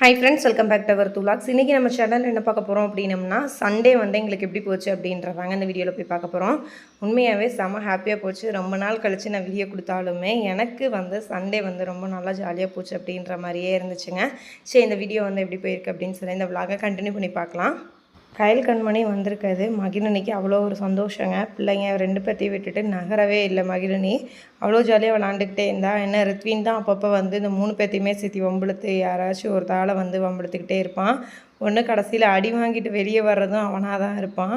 Hi friends, welcome back to our துலாக்ஸ். இன்றைக்கி நம்ம சேனலில் என்ன பார்க்க போகிறோம் அப்படின்னம்னா, சண்டே வந்து எங்களுக்கு எப்படி போச்சு அப்படின்றதாங்க இந்த வீடியோவில் போய் பார்க்க போகிறோம். உண்மையாகவே செம்ம ஹாப்பியாக போச்சு. ரொம்ப நாள் கழித்து நான் வீடியோ கொடுத்தாலுமே எனக்கு வந்து சண்டே வந்து ரொம்ப நல்லா ஜாலியாக போச்சு அப்படின்ற மாதிரியே இருந்துச்சுங்க. சரி, இந்த வீடியோ வந்து எப்படி போயிருக்கு அப்படின்னு சொல்லி இந்த விலாகை கண்டினியூ பண்ணி பார்க்கலாம். கயல் கண்மணி வந்திருக்காது. மகிழினிக்கு அவ்வளோ ஒரு சந்தோஷங்க. பிள்ளைங்க 2 பேர்த்தையும் விட்டுட்டு நகரவே இல்லை. மகிழினி அவ்வளோ ஜாலியாக விளாண்டுக்கிட்டே இருந்தா. என்ன ரித்வின் தான் அப்பப்போ வந்து இந்த 3 பேர்த்தையுமே சேர்த்து வம்புழுத்து யாராச்சும் ஒரு தாளை வந்து வம்புழுத்துக்கிட்டே இருப்பான். ஒன்று கடைசியில் அடி வாங்கிட்டு வெளியே வர்றதும் அவனாக தான் இருப்பான்.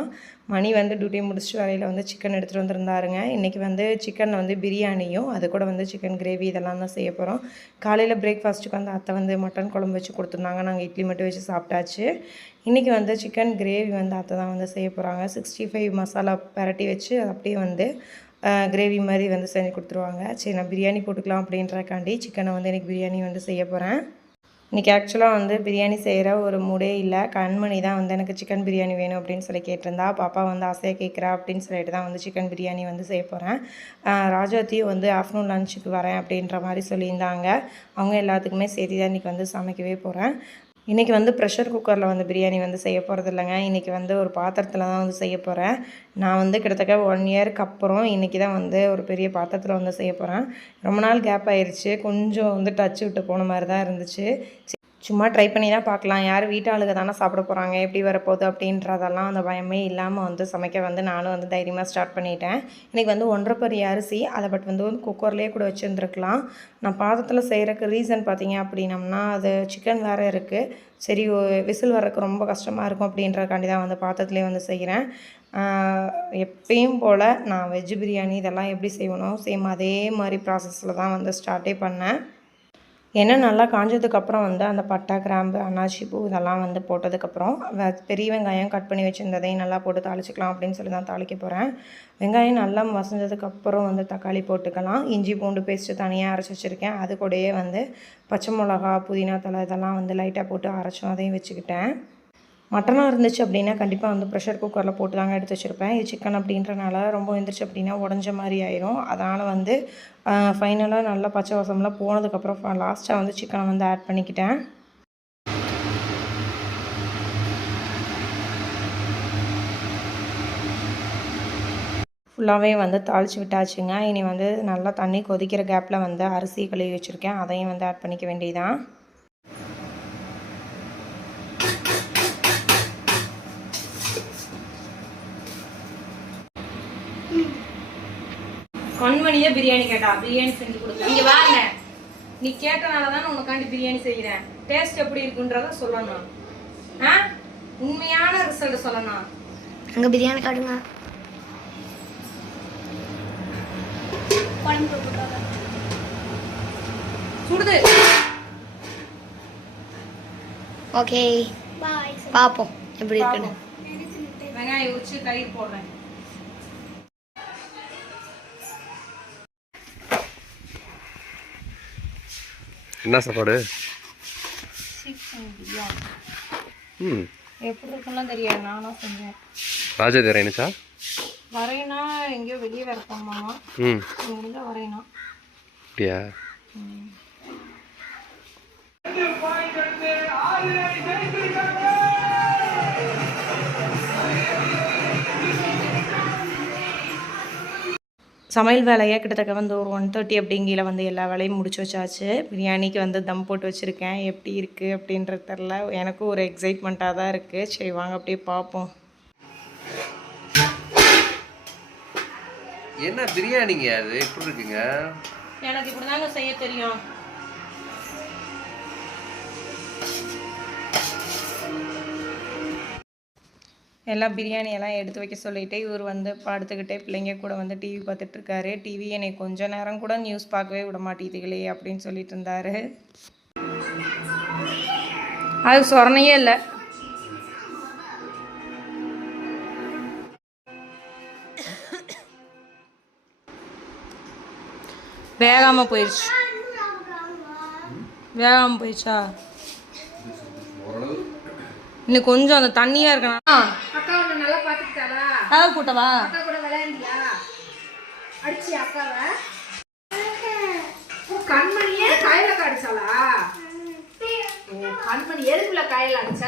மணி வந்து டியூட்டி முடிச்சுட்டு வரையில் வந்து சிக்கன் எடுத்துகிட்டு வந்திருந்தாருங்க. இன்றைக்கி வந்து சிக்கனில் வந்து பிரியாணியும் அது கூட வந்து சிக்கன் கிரேவி இதெல்லாம் தான் செய்ய போகிறோம். காலையில் பிரேக்ஃபாஸ்ட்டுக்கு வந்து அத்தை வந்து மட்டன் குழம்பு வச்சு கொடுத்துருந்தாங்க. நாங்கள் இட்லி மட்டும் வச்சு சாப்பிட்டாச்சு. இன்றைக்கி வந்து சிக்கன் கிரேவி வந்து அத்தை தான் வந்து செய்ய போகிறாங்க. 65 மசாலா பரட்டி வச்சு அப்படியே வந்து கிரேவி மாதிரி வந்து செஞ்சு கொடுத்துருவாங்க. சரி, நான் பிரியாணி போட்டுக்கலாம் அப்படின்றக்காண்டி சிக்கனை வந்து இன்றைக்கி பிரியாணி வந்து செய்ய போகிறேன். இன்றைக்கி ஆக்சுவலாக வந்து பிரியாணி செய்கிற ஒரு மூடே இல்லை. கண்மணி தான் வந்து எனக்கு சிக்கன் பிரியாணி வேணும் அப்படின்னு சொல்லி கேட்டிருந்தா. பாப்பா வந்து ஆசையாக கேட்குறா அப்படின்னு சொல்லிட்டு தான் வந்து சிக்கன் பிரியாணி வந்து செய்ய போகிறேன். ராஜாத்தியும் வந்து ஆஃப்டர்நூன் லஞ்சுக்கு வரேன் அப்படின்ற மாதிரி சொல்லியிருந்தாங்க. அவங்க எல்லாத்துக்குமே சேர்த்து தான் இன்றைக்கி வந்து சமைக்கவே போகிறேன். இன்றைக்கி வந்து ப்ரெஷர் குக்கரில் வந்து பிரியாணி வந்து செய்ய போகிறது இல்லைங்க. இன்றைக்கி வந்து ஒரு பாத்திரத்தில் தான் வந்து செய்ய போகிறேன். நான் வந்து கிட்டத்தட்ட 1 இயருக்கு அப்புறம் இன்றைக்கி தான் வந்து ஒரு பெரிய பாத்திரத்தில் வந்து செய்ய போகிறேன். ரொம்ப நாள் கேப் ஆயிடுச்சு. கொஞ்சம் வந்து டச் விட்டு போன மாதிரி தான் இருந்துச்சு. சும்மா ட்ரை பண்ணி தான் பார்க்கலாம். யார் வீட்டாளுங்க தானே சாப்பிட போகிறாங்க, எப்படி வரப்போகுது அப்படின்றதெல்லாம் அந்த பயமே இல்லாமல் வந்து சமைக்க வந்து நானும் வந்து தைரியமாக ஸ்டார்ட் பண்ணிட்டேன். இன்றைக்கி வந்து 1.5 பெரிய அரிசி அதை பட் வந்து குக்கர்லேயே கூட வச்சுருந்துருக்கலாம். நான் பாத்திரத்தில் செய்கிறக்கு ரீசன் பார்த்தீங்க அப்படின்னம்னா, அது சிக்கன் வேறு இருக்குது. சரி, விசில் வர்றதுக்கு ரொம்ப கஷ்டமாக இருக்கும் அப்படின்றக்காண்டி தான் வந்து பாத்திரத்துலேயே வந்து செய்கிறேன். எப்பயும் போல் நான் வெஜ் பிரியாணி இதெல்லாம் எப்படி செய்யணும் சேம் அதே மாதிரி ப்ராசஸில் தான் வந்து ஸ்டார்ட்டே பண்ணேன். எண்ணெய் நல்லா காஞ்சதுக்கப்புறம் வந்து அந்த பட்டை, கிராம்பு, அன்னாச்சி பூ இதெல்லாம் வந்து போட்டதுக்கப்புறம் பெரிய வெங்காயம் கட் பண்ணி வச்சுருந்ததையும் நல்லா போட்டு தாளிச்சிக்கலாம் அப்படின்னு சொல்லி தான் தாளிக்க போகிறேன். வெங்காயம் நல்லா வசந்ததுக்கப்புறம் வந்து தக்காளி போட்டுக்கலாம். இஞ்சி பூண்டு பேஸ்ட்டு தனியாக அரைச்சி வச்சுருக்கேன். அது கூடயே வந்து பச்சை மிளகா, புதினா தழை இதெல்லாம் வந்து லைட்டாக போட்டு அரைச்சும் அதையும் வச்சுக்கிட்டேன். மட்டனாக இருந்துச்சு அப்படின்னா கண்டிப்பாக வந்து ப்ரெஷர் குக்கரில் போட்டு தாங்க எடுத்து வச்சுருப்பேன். இது சிக்கன் அப்படின்றனால ரொம்ப வந்துருச்சு அப்படின்னா உடஞ்ச மாதிரி ஆயிரும். அதனால் வந்து ஃபைனலாக நல்லா பச்சை வாசம்லாம் போனதுக்கப்புறம் லாஸ்ட்டாக வந்து சிக்கனை வந்து ஆட் பண்ணிக்கிட்டேன். ஃபுல்லாகவே வந்து தாளித்து விட்டாச்சுங்க. இனி வந்து நல்லா தண்ணி கொதிக்கிற கேப்பில் வந்து அரிசி கழுவி வச்சுருக்கேன். அதையும் வந்து ஆட் பண்ணிக்க வேண்டியதான். கண்மணியே பிரியாணி கேட்டா, பிரியாணி செஞ்சு கொடுங்க. இங்கே வாங்க, நீ கேட்டனால தானே உனக்காண்டி பிரியாணி செய்கிறேன். டேஸ்ட் எப்படி இருக்குன்றத சொல்லணும். உண்மையான ரிசல்ட் சொல்லணும். அங்கே பிரியாணி காட்டுங்க. சுடுது. ஓகே, பார்ப்போம் எப்படி இருக்குன்னு. வெங்காயம் உரிச்சு தயிர் போடுறேன். என்ன சாப்பாடு? எப்படி இருக்குலாம் தெரியாது, நானும் செஞ்சேன். ராஜா வரையணுச்சா? வரையினா எங்கேயோ வெளியே வேற போனோமா, முடிஞ்சா வரையணும். அப்படியா? சமையல் வேலையை கிட்டத்தட்ட வந்து ஒரு 1:30 அப்படிங்கிற வந்து எல்லா வேலையும் முடிச்சு வச்சாச்சு. பிரியாணிக்கு வந்து தம் போட்டு வச்சுருக்கேன். எப்படி இருக்குது அப்படின்றது தெரில. எனக்கும் ஒரு எக்ஸைட்மெண்ட்டாக தான் இருக்குது. சரி வாங்க அப்படியே பார்ப்போம். என்ன பிரியாணிங்க அது எப்படி இருக்குங்க? எனக்கு இப்படி தாங்க செய்ய தெரியும். எல்லாம் பிரியாணியெல்லாம் எடுத்து வைக்க சொல்லிவிட்டு இவர் வந்து படுத்துக்கிட்டே பிள்ளைங்க கூட வந்து டிவி பார்த்துட்ருக்காரு. டிவி என்னை கொஞ்ச நேரம் கூட நியூஸ் பார்க்கவே விட மாட்டேங்குதுங்களே அப்படின்னு சொல்லிட்டு இருந்தார். அது சொரணையே இல்லை. வேகாமல் போயிடுச்சு. வேகாமல் போயிடுச்சா? இன்னும் கொஞ்சம் அந்த தண்ணியா இருக்கணும். அக்கா உன்னை நல்லா பாத்துக்கிட்டாளா? கதவு போட்டவா? அக்கா கூட விளையாண்டியா? அடிச்சி அக்காவை? கண்மணியே கையில கடிச்சாளா? கண்மணி எதுக்குள்ள காயல் அடிச்ச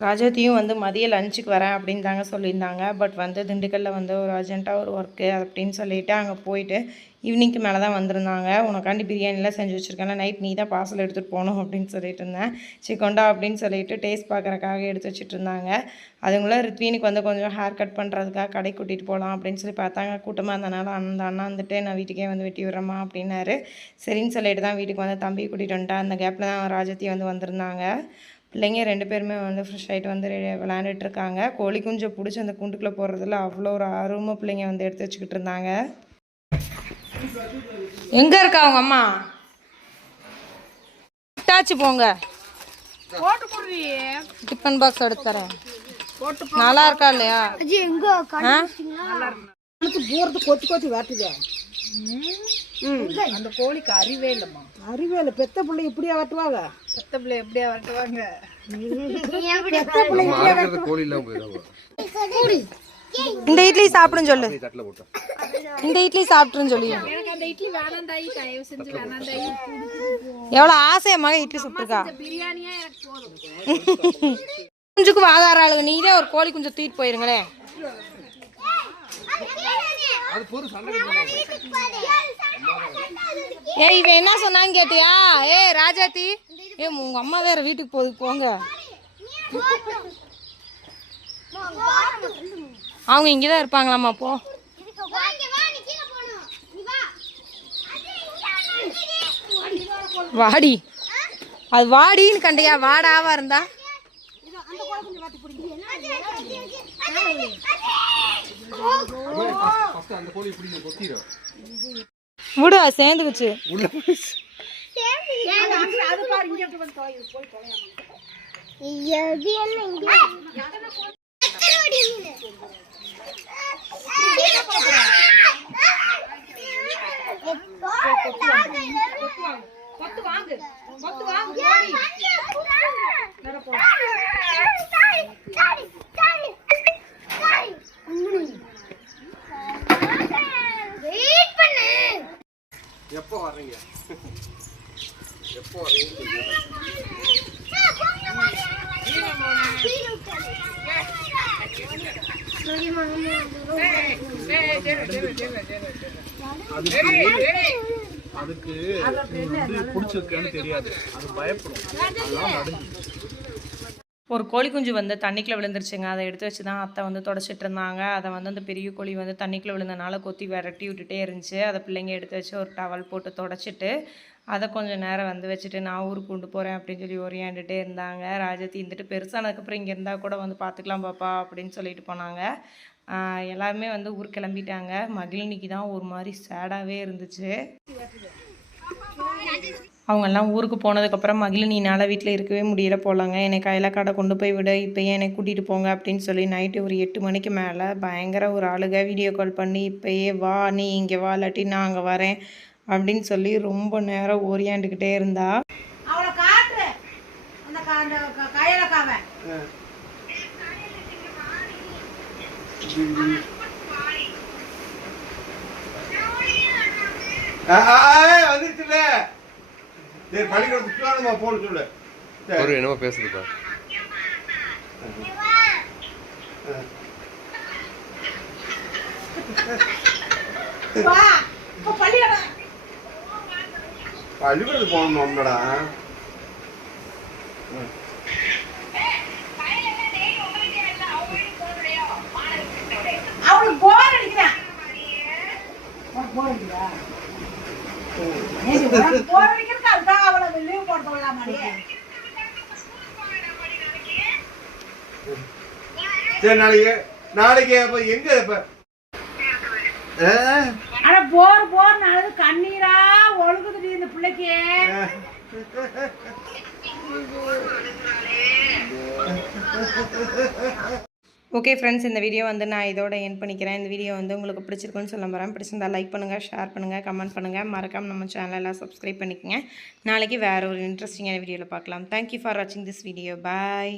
ராஜாத்தியும் வந்து மதிய லஞ்சுக்கு வரேன் அப்படின்னு தாங்க சொல்லியிருந்தாங்க. பட் வந்து திண்டுக்கல்லில் வந்து ஒரு அர்ஜென்ட்டாக ஒரு ஒர்க்கு அப்படின்னு சொல்லிவிட்டு அங்கே போயிட்டு ஈவினிங்க்கு மேலே தான் வந்திருந்தாங்க. உனக்காண்டி பிரியாணிலாம் செஞ்சு வச்சுருக்கேன், நைட் நீ தான் பார்சல் எடுத்துகிட்டு போகணும் அப்படின்னு சொல்லிட்டு இருந்தேன். சரி கொண்டா அப்படின்னு சொல்லிட்டு டேஸ்ட் பார்க்குறக்காக எடுத்து வச்சுட்டு இருந்தாங்க. அதுக்குள்ளே ரித்வீனுக்கு வந்து கொஞ்சம் ஹேர் கட் பண்ணுறதுக்காக கடை கூட்டிகிட்டு போகலாம் அப்படின்னு சொல்லி பார்த்தாங்க. கூட்டமாக இருந்தனால அந்த அண்ணா வந்துட்டு நான் வீட்டுக்கே வந்து வெட்டி விடுறேம்மா அப்படின்னாரு. சரின்னு சொல்லிட்டு தான் வீட்டுக்கு வந்து தம்பி கூட்டிகிட்டு வந்துட்டேன். அந்த கேப்பில் தான் ராஜாத்தி வந்து வந்திருந்தாங்க. பிள்ளைங்க 2 பேருமே வந்து ஃப்ரெஷ் ஆகிட்டு வந்து விளையாண்டுட்டு இருக்காங்க. கோழி குஞ்சை பிடிச்சி அந்த கூண்டுக்குள்ளே போடுறதுல அவ்வளோ ஒரு ஆர்வமாக பிள்ளைங்க வந்து எடுத்து வச்சுக்கிட்டு இருந்தாங்க. எங்கே இருக்கா அவங்க அம்மா? டாச்சு போங்க, டிஃபன் பாக்ஸ் எடுத்து தரேன். நல்லா இருக்கா இல்லையா? போறது கொத்தி கொத்தி வாட்டுது. அந்த கோழிக்கு அறிவே இல்லம்மா. அறிவே இல்லை. பெத்த பிள்ளை இப்படியா வாட்டுவாங்க? பெத்த பிள்ளை எப்படியா வாட்டுவாங்க? இந்த இட்லி சாப்பிடுன்னு சொல்லு, இந்த இட்லி சாப்பிட்டுன்னு சொல்லி. எனக்கு அந்த இட்லி வேணாண்டாயி, தயவு செஞ்சு வேணாண்டாயி. எவ்வளோ ஆசையா மக இட்லி சுட்டுருக்கா. பிரியாணியா எனக்கு போதும். குஞ்சுக்கு வாதார ஆளுங்க, நீங்களே ஒரு கோழி குஞ்சு தூக்கிட்டு போயிருங்களே. ஏய் இவன் என்ன சொன்னான்னு கேட்டியா? ஏய் ராஜாத்தி, ஏ உங்க அம்மா வேற வீட்டுக்கு போகுது, போங்க. அவங்க இங்கதான் இருப்பாங்களாம்மா, போ. வாடி, அது வாடின்னு கண்டையா? வாடாவா இருந்தா விடு, அது சேர்ந்துக்குச்சு. எப்போ வர்றீங்க? எப்போ வர்றீங்க? அதுக்கு பிடிச்சிருக்கேன்னு தெரியாது, அது பயப்படும். ஒரு கோழி குஞ்சு வந்து தண்ணிக்குள்ளே விழுந்துருச்சுங்க. அதை எடுத்து வச்சு தான் அத்தை வந்து தொடச்சிட்டு இருந்தாங்க. அதை வந்து அந்த பெரிய கோழி வந்து தண்ணிக்குள்ளே விழுந்தனால கொத்தி விரட்டி விட்டுட்டே இருந்துச்சு. அதை பிள்ளைங்க எடுத்து வச்சு ஒரு டவல் போட்டு தொடச்சிட்டு அதை கொஞ்சம் நேரம் வந்து வச்சுட்டு நான் ஊருக்கு கொண்டு போகிறேன் அப்படின்னு சொல்லி ஓரியாண்டுட்டே இருந்தாங்க. ராஜாத்தி இருந்துட்டு பெருசானதுக்கப்புறம் இங்கே இருந்தால் கூட வந்து பார்த்துக்கலாம் பாப்பா அப்படின்னு சொல்லிட்டு போனாங்க. எல்லாருமே வந்து ஊர் கிளம்பிட்டாங்க. மகிழினிக்கு தான் ஒரு மாதிரி சேடாகவே இருந்துச்சு. அவங்கெல்லாம் ஊருக்கு போனதுக்கப்புறம் மகிழினினால் வீட்டில் இருக்கவே முடியல போலாங்க. என்னை கையிலக்காடை கொண்டு போய் விட, இப்போ என்னை கூட்டிகிட்டு போங்க அப்படின்னு சொல்லி நைட்டு ஒரு 8 மணிக்கு மேலே பயங்கர ஒரு ஆளுக வீடியோ கால் பண்ணி, இப்போயே வா, நீ இங்கே வா, இல்லாட்டி நான் அங்கே வரேன் அப்படின்னு சொல்லி ரொம்ப நேரம் ஓரியாண்டுக்கிட்டே இருந்தா. அவளை காட்டு அந்த கையிலக்காவை. வந்துருச்சுல, பள்ளிக்கூடத்துக்கு போன சொல்லு. ஒரு என்னமோ பேசுதுப்பா. பள்ளிக்கூடத்துக்கு போகணும்டா. அவளுக்கு போர் அடிக்கிறேன். போர் அடிக்கிறா? போர் அடிக்கிறதுக்கு அதுதான் அவளை லீவ் போட சொல்லலாமாடி? சரி, நாளைக்கு அப்ப எங்க இப்ப? ஆனா போர் போர்னால கண்ணீரா ஒழுகுதுடி இந்த பிள்ளைக்கு. ஓகே ஃப்ரெண்ட்ஸ், இந்த வீடியோ வந்து நான் இதோட எண்ட் பண்ணிக்கிறேன். இந்த வீடியோ வந்து உங்களுக்கு பிடிச்சிருக்குன்னு சொல்ல போகிறேன். பிடிச்சிருந்தா லைக் பண்ணுங்கள், ஷேர் பண்ணுங்கள், கமெண்ட் பண்ணுங்கள். மறக்காமல் நம்ம சேனலெல்லாம் சப்ஸ்கிரைப் பண்ணிக்கோங்க. நாளைக்கு வேறு ஒரு இன்ட்ரெஸ்டிங்கான வீடியோவில் பார்க்கலாம். தேங்க்யூ ஃபார் வாட்சிங் திஸ் வீடியோ. பாய்.